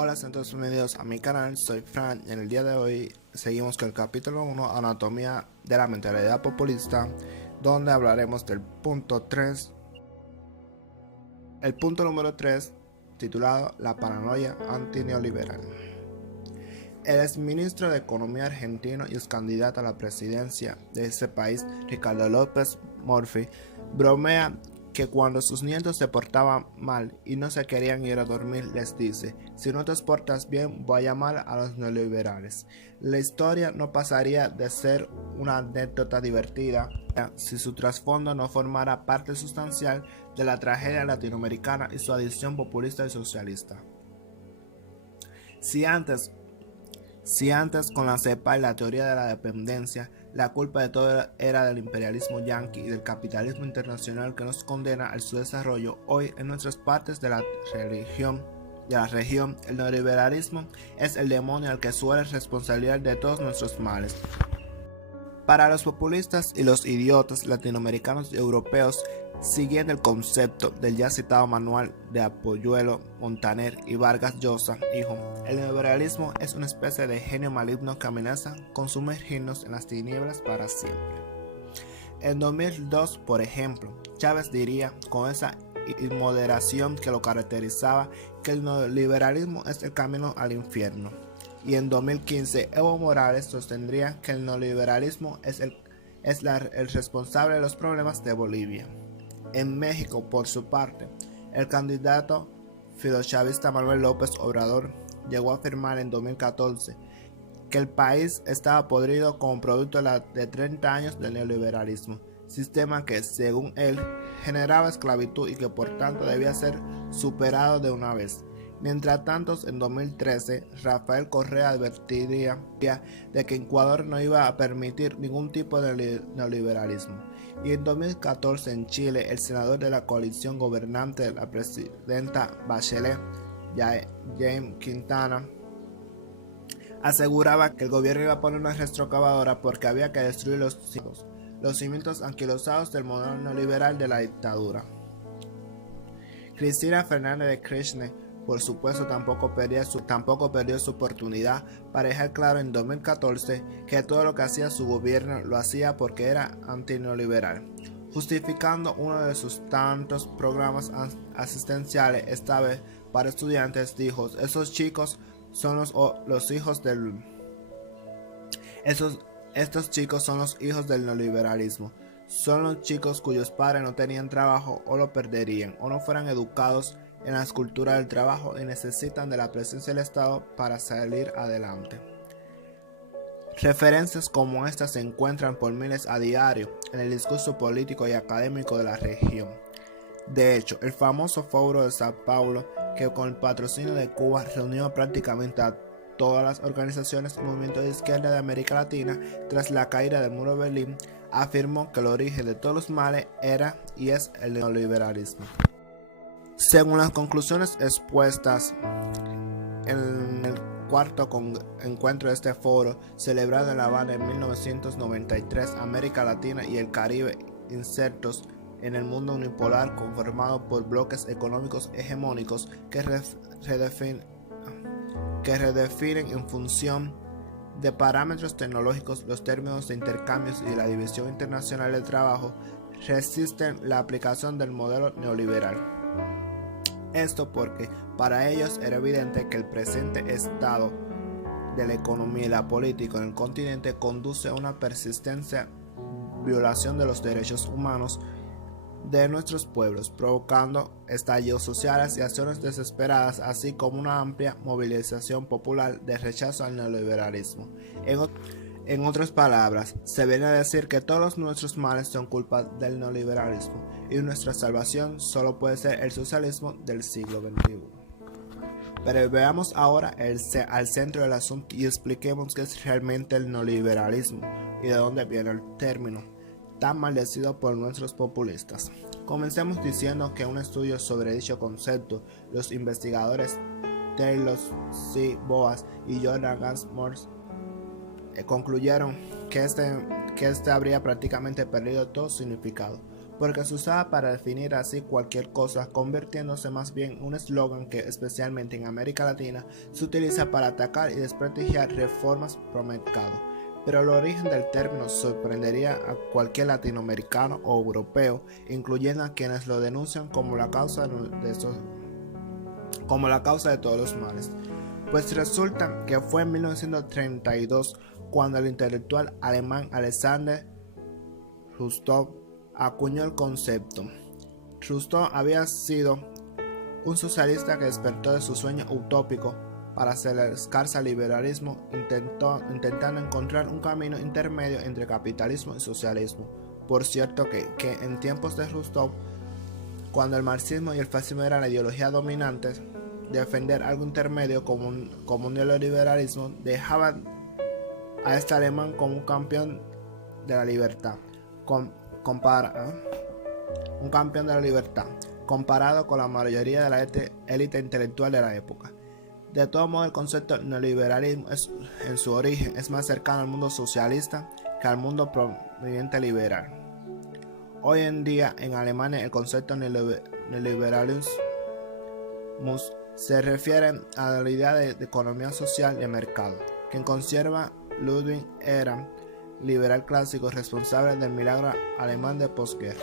Hola, sean todos bienvenidos a mi canal, soy Fran y en el día de hoy seguimos con el capítulo 1, Anatomía de la mentalidad populista, donde hablaremos del punto 3, el punto número 3, titulado La paranoia antineoliberal. El exministro de Economía argentino y ex candidato a la presidencia de ese país, Ricardo López Murphy, bromea que cuando sus nietos se portaban mal y no se querían ir a dormir, les dice: si no te portas bien, voy a llamar a los neoliberales. La historia no pasaría de ser una anécdota divertida si su trasfondo no formara parte sustancial de la tragedia latinoamericana y su adición populista y socialista. Si antes con la cepa y la teoría de la dependencia, la culpa de todo era del imperialismo yanqui y del capitalismo internacional que nos condena al subdesarrollo, hoy en nuestras partes de la región, el neoliberalismo es el demonio al que suele responsabilizar de todos nuestros males. Para los populistas y los idiotas latinoamericanos y europeos, siguiendo el concepto del ya citado manual de Apoyuelo, Montaner y Vargas Llosa, dijo: el neoliberalismo es una especie de genio maligno que amenaza con sumergirnos en las tinieblas para siempre. En 2002, por ejemplo, Chávez diría con esa inmoderación que lo caracterizaba que el neoliberalismo es el camino al infierno. Y en 2015, Evo Morales sostendría que el neoliberalismo es el responsable de los problemas de Bolivia. En México, por su parte, el candidato filochavista Manuel López Obrador llegó a afirmar en 2014 que el país estaba podrido como producto de 30 años de neoliberalismo, sistema que, según él, generaba esclavitud y que por tanto debía ser superado de una vez. Mientras tanto, en 2013, Rafael Correa advertiría de que Ecuador no iba a permitir ningún tipo de neoliberalismo. Y en 2014, en Chile, el senador de la coalición gobernante de la presidenta Bachelet, Jaime Quintana, aseguraba que el gobierno iba a poner una retroexcavadora porque había que destruir los cimientos anquilosados del modelo neoliberal de la dictadura. Cristina Fernández de Kirchner, por supuesto, tampoco perdió su oportunidad para dejar claro en 2014 que todo lo que hacía su gobierno lo hacía porque era antineoliberal, justificando uno de sus tantos programas asistenciales, esta vez para estudiantes. Dijo: esos chicos son los hijos del... Estos chicos son los hijos del neoliberalismo. Son los chicos cuyos padres no tenían trabajo o lo perderían, o no fueran educados en la cultura del trabajo y necesitan de la presencia del Estado para salir adelante. Referencias como estas se encuentran por miles a diario en el discurso político y académico de la región. De hecho, el famoso Foro de Sao Paulo, que con el patrocinio de Cuba reunió prácticamente a todas las organizaciones y movimientos de izquierda de América Latina tras la caída del muro de Berlín, afirmó que el origen de todos los males era y es el neoliberalismo. Según las conclusiones expuestas en el cuarto encuentro de este foro, celebrado en La Habana en 1993, América Latina y el Caribe insertos en el mundo unipolar conformado por bloques económicos hegemónicos que redefinen en función de parámetros tecnológicos los términos de intercambios y de la división internacional del trabajo, resisten la aplicación del modelo neoliberal. Esto porque para ellos era evidente que el presente estado de la economía y la política en el continente conduce a una persistente violación de los derechos humanos de nuestros pueblos, provocando estallidos sociales y acciones desesperadas, así como una amplia movilización popular de rechazo al neoliberalismo. En otras palabras, se viene a decir que todos nuestros males son culpa del neoliberalismo y nuestra salvación solo puede ser el socialismo del siglo XXI. Pero veamos ahora al centro del asunto y expliquemos qué es realmente el neoliberalismo y de dónde viene el término, tan maldecido por nuestros populistas. Comencemos diciendo que en un estudio sobre dicho concepto, los investigadores Taylor C. Boas y Jordan Gansmore concluyeron que este habría prácticamente perdido todo significado, porque se usaba para definir así cualquier cosa, convirtiéndose más bien en un eslogan que, especialmente en América Latina, se utiliza para atacar y desprestigiar reformas pro mercado. Pero el origen del término sorprendería a cualquier latinoamericano o europeo, incluyendo a quienes lo denuncian como la causa de todos los males. Pues resulta que fue en 1932 cuando el intelectual alemán Alexander Rostow acuñó el concepto. Rostow había sido un socialista que despertó de su sueño utópico para acercarse al liberalismo, intentando encontrar un camino intermedio entre capitalismo y socialismo. Por cierto que en tiempos de Rostow, cuando el marxismo y el fascismo eran la ideología dominante, defender algo intermedio como un neoliberalismo dejaban a este alemán como un campeón de la libertad. Un campeón de la libertad, comparado con la mayoría de la élite intelectual de la época. De todo modo, el concepto neoliberalismo en su origen es más cercano al mundo socialista que al mundo proveniente liberal. Hoy en día, en Alemania, el concepto neoliberalismo se refiere a la idea de economía social de mercado. Quien conserva Ludwig era liberal clásico responsable del milagro alemán de posguerra.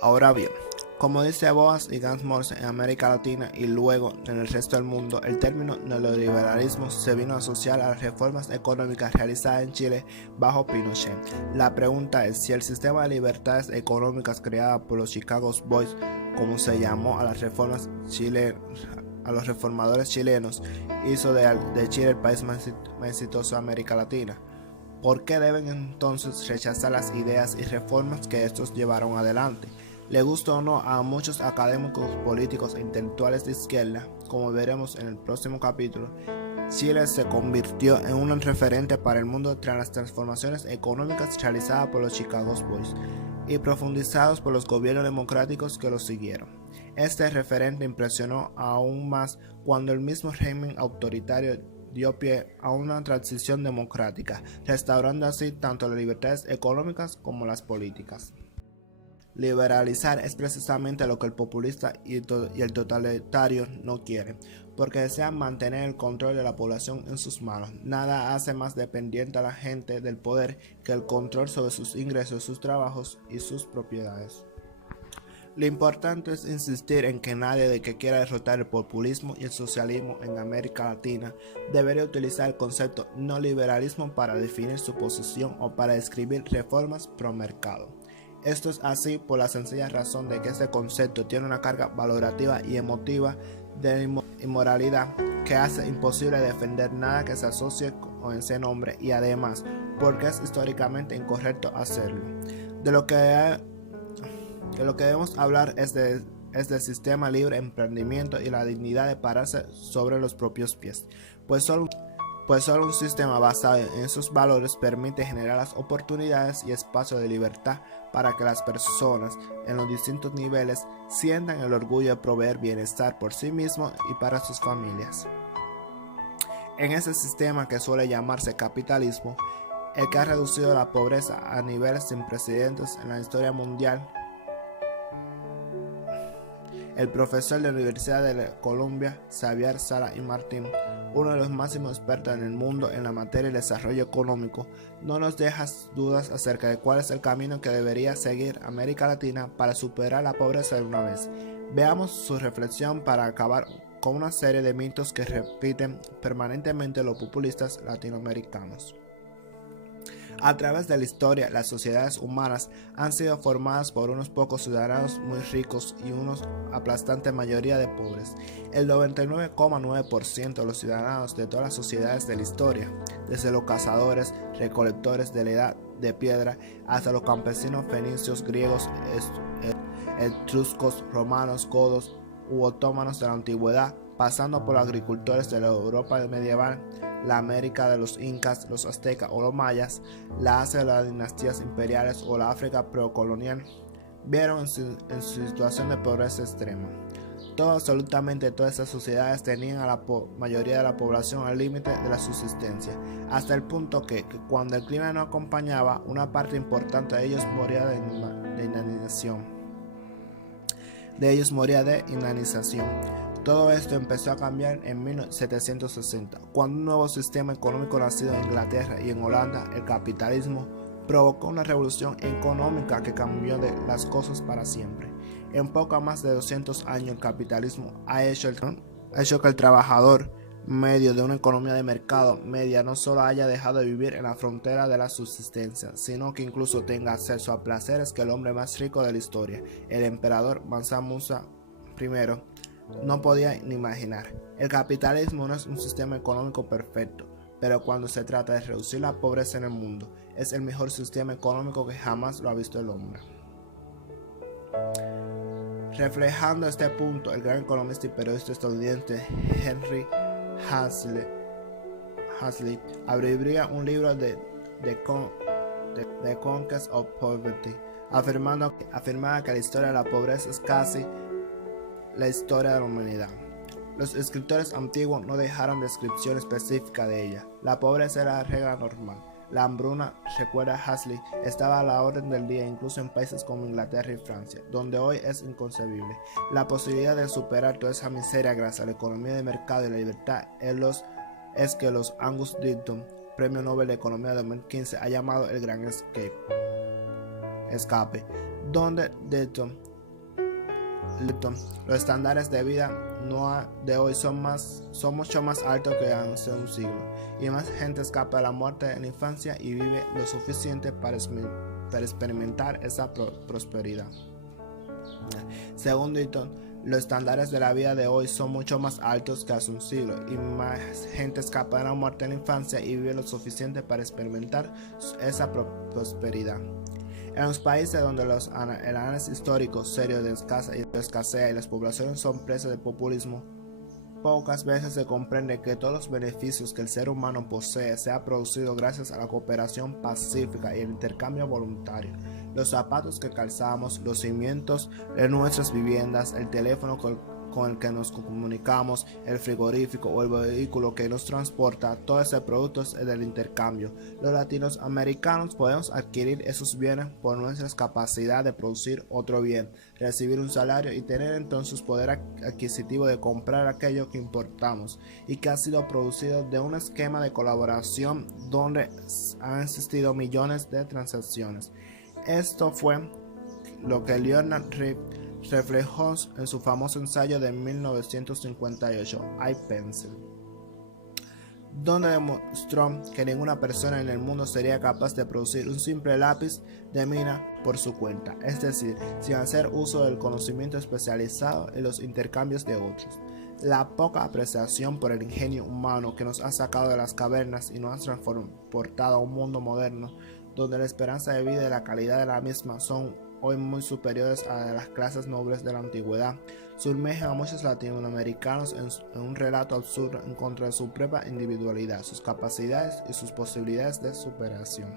Ahora bien, como dice Boas y Gans Morse en América Latina y luego en el resto del mundo, el término neoliberalismo se vino a asociar a las reformas económicas realizadas en Chile bajo Pinochet. La pregunta es si el sistema de libertades económicas creado por los Chicago Boys, como se llamó a las reformas a los reformadores chilenos, hizo de Chile el país más exitoso de América Latina. ¿Por qué deben entonces rechazar las ideas y reformas que estos llevaron adelante? Le gusta o no a muchos académicos, políticos e intelectuales de izquierda, como veremos en el próximo capítulo, Chile se convirtió en un referente para el mundo tras las transformaciones económicas realizadas por los Chicago Boys y profundizados por los gobiernos democráticos que los siguieron. Este referente impresionó aún más cuando el mismo régimen autoritario dio pie a una transición democrática, restaurando así tanto las libertades económicas como las políticas. Liberalizar es precisamente lo que el populista y el totalitario no quieren, porque desean mantener el control de la población en sus manos. Nada hace más dependiente a la gente del poder que el control sobre sus ingresos, sus trabajos y sus propiedades. Lo importante es insistir en que nadie que quiera derrotar el populismo y el socialismo en América Latina debería utilizar el concepto neoliberalismo para definir su posición o para describir reformas pro mercado. Esto es así por la sencilla razón de que este concepto tiene una carga valorativa y emotiva de inmoralidad que hace imposible defender nada que se asocie con ese nombre y además porque es históricamente incorrecto hacerlo. De lo que debemos hablar es del sistema libre emprendimiento y la dignidad de pararse sobre los propios pies, pues solo un sistema basado en esos valores permite generar las oportunidades y espacios de libertad para que las personas en los distintos niveles sientan el orgullo de proveer bienestar por sí mismos y para sus familias. En ese sistema que suele llamarse capitalismo, el que ha reducido la pobreza a niveles sin precedentes en la historia mundial, el profesor de la Universidad de Columbia, Xavier Sala y Martín, uno de los máximos expertos en el mundo en la materia de desarrollo económico, no nos deja dudas acerca de cuál es el camino que debería seguir América Latina para superar la pobreza de una vez. Veamos su reflexión para acabar con una serie de mitos que repiten permanentemente los populistas latinoamericanos. A través de la historia, las sociedades humanas han sido formadas por unos pocos ciudadanos muy ricos y una aplastante mayoría de pobres. El 99,9% de los ciudadanos de todas las sociedades de la historia, desde los cazadores, recolectores de la edad de piedra, hasta los campesinos fenicios, griegos, etruscos, romanos, godos u otomanos de la antigüedad, pasando por los agricultores de la Europa medieval, la América de los incas, los aztecas o los mayas, la Asia de las dinastías imperiales o la África precolonial, vieron en su situación de pobreza extrema. Absolutamente todas estas sociedades tenían a la mayoría de la población al límite de la subsistencia, hasta el punto que cuando el clima no acompañaba, una parte importante de ellos moría de inanización. Todo esto empezó a cambiar en 1760, cuando un nuevo sistema económico nacido en Inglaterra y en Holanda, el capitalismo, provocó una revolución económica que cambió las cosas para siempre. En poco más de 200 años el capitalismo ha hecho que el trabajador medio de una economía de mercado media no solo haya dejado de vivir en la frontera de la subsistencia, sino que incluso tenga acceso a placeres que el hombre más rico de la historia, el emperador Mansa Musa I, no podía ni imaginar. El capitalismo no es un sistema económico perfecto, pero cuando se trata de reducir la pobreza en el mundo, es el mejor sistema económico que jamás lo ha visto el hombre. Reflejando este punto, el gran economista y periodista estadounidense Henry Hazlitt abriría un libro de The Conquest of Poverty, afirmaba que la historia de la pobreza es casi la historia de la humanidad. Los escritores antiguos no dejaron descripción específica de ella. La pobreza era la regla normal. La hambruna, recuerda Hazlitt, estaba a la orden del día incluso en países como Inglaterra y Francia, donde hoy es inconcebible. La posibilidad de superar toda esa miseria gracias a la economía de mercado y la libertad es que los Angus Deaton, Premio Nobel de Economía de 2015, ha llamado el gran escape, donde Deaton, los estándares de vida de hoy son mucho más altos que hace un siglo, y más gente escapa de la muerte en la infancia y vive lo suficiente para experimentar esa prosperidad. Según Deaton, los estándares de la vida de hoy son mucho más altos que hace un siglo, y más gente escapa de la muerte en la infancia y vive lo suficiente para experimentar esa prosperidad. En los países donde el análisis histórico serio de escasez y las poblaciones son presas del populismo, pocas veces se comprende que todos los beneficios que el ser humano posee se han producido gracias a la cooperación pacífica y el intercambio voluntario. Los zapatos que calzamos, los cimientos de nuestras viviendas, el teléfono con el que nos comunicamos, el frigorífico o el vehículo que nos transporta, todo ese producto es del intercambio. Los latinoamericanos podemos adquirir esos bienes por nuestra capacidad de producir otro bien, recibir un salario y tener entonces poder adquisitivo de comprar aquello que importamos y que ha sido producido de un esquema de colaboración donde han existido millones de transacciones. Esto fue lo que Leonard Reed reflejó en su famoso ensayo de 1958, I Pencil, donde demostró que ninguna persona en el mundo sería capaz de producir un simple lápiz de mina por su cuenta, es decir, sin hacer uso del conocimiento especializado en los intercambios de otros. La poca apreciación por el ingenio humano que nos ha sacado de las cavernas y nos ha transportado a un mundo moderno, donde la esperanza de vida y la calidad de la misma son hoy muy superiores a las clases nobles de la antigüedad, sumergen a muchos latinoamericanos en un relato absurdo en contra de su propia individualidad, sus capacidades y sus posibilidades de superación.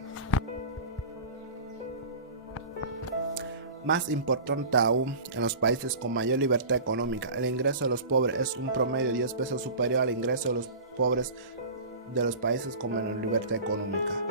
Más importante aún, en los países con mayor libertad económica, el ingreso de los pobres es un promedio 10 veces superior al ingreso de los pobres de los países con menor libertad económica.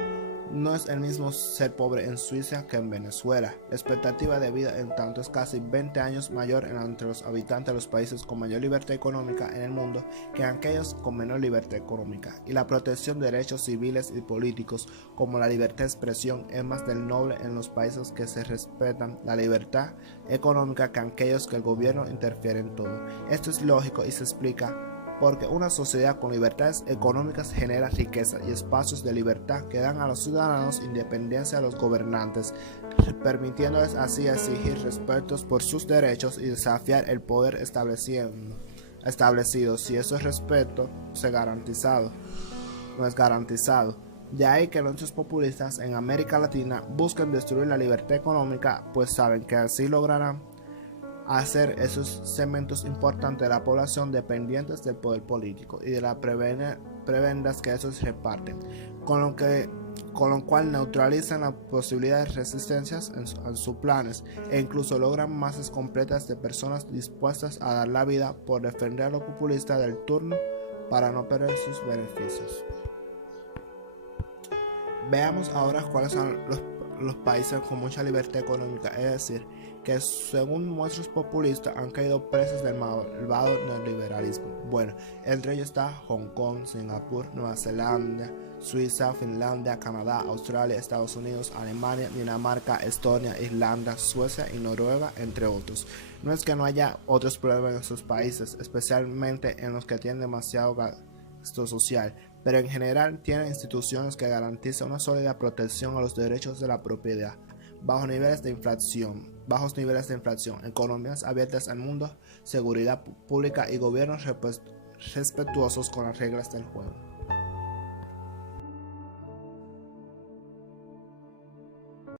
No es el mismo ser pobre en Suiza que en Venezuela. La expectativa de vida en tanto es casi 20 años mayor entre los habitantes de los países con mayor libertad económica en el mundo que en aquellos con menor libertad económica. Y la protección de derechos civiles y políticos como la libertad de expresión es más del noble en los países que se respetan la libertad económica que en aquellos que el gobierno interfiere en todo. Esto es lógico y se explica porque una sociedad con libertades económicas genera riqueza y espacios de libertad que dan a los ciudadanos independencia de los gobernantes, permitiéndoles así exigir respetos por sus derechos y desafiar el poder establecido si ese respeto no es garantizado. De ahí que muchos populistas en América Latina buscan destruir la libertad económica, pues saben que así lograrán hacer esos segmentos importantes de la población dependientes del poder político y de las prebendas que esos reparten, con lo que con lo cual neutralizan la posibilidad de resistencias en sus planes e incluso logran masas completas de personas dispuestas a dar la vida por defender a los populistas del turno para no perder sus beneficios. Veamos ahora cuáles son los países con mucha libertad económica, es decir, que según nuestros populistas han caído presos del malvado neoliberalismo. Bueno, entre ellos está Hong Kong, Singapur, Nueva Zelanda, Suiza, Finlandia, Canadá, Australia, Estados Unidos, Alemania, Dinamarca, Estonia, Irlanda, Suecia y Noruega, entre otros. No es que no haya otros problemas en sus países, especialmente en los que tienen demasiado gasto social, pero en general tienen instituciones que garantizan una sólida protección a los derechos de la propiedad, bajos niveles de inflación, economías abiertas al mundo, seguridad pública y gobiernos respetuosos con las reglas del juego.